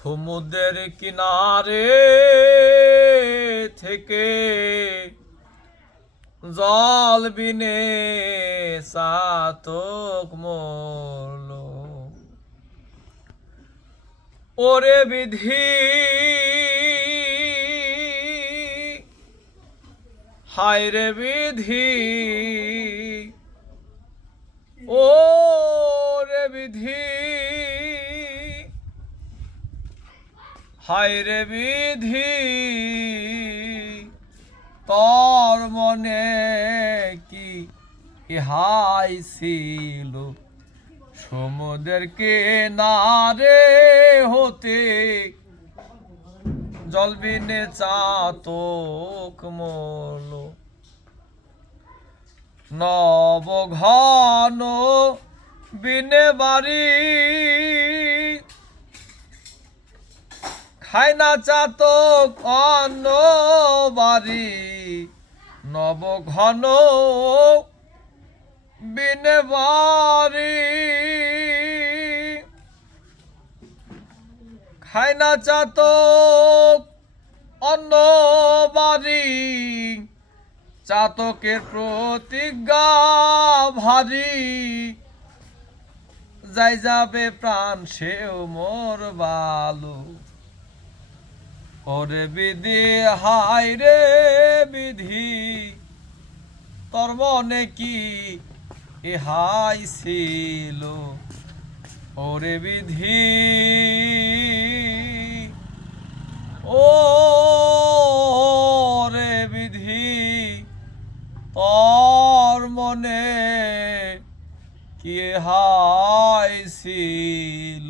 সমুদ্রের কিনারে থেকে জল বিনে চাতক মরল। ওরে বিধি হায় রে বিধি, ওরে বিধি হায় রে বিধি, তোর মনে কি ইহাই ছিল? সমুদ্রের কিনারে হতে জল বিনে চাতক মরল। নব ঘন বিনে বাড়ি খায় না চাতক অন্য বাড়ি। নব ঘন বিনে বাড়ি খায় না চাতক অন্য বাড়ি। চাতকের প্রতিজ্ঞা ভারী, যাই যাবে প্রাণ সেও মোর বালু। ওরে বিধি হায় রে বিধি, তোর মনে কি ইহাই ছিল? ওরে বিধি, ও রে বিধি, তোর মনে কি ইহাই ছিল?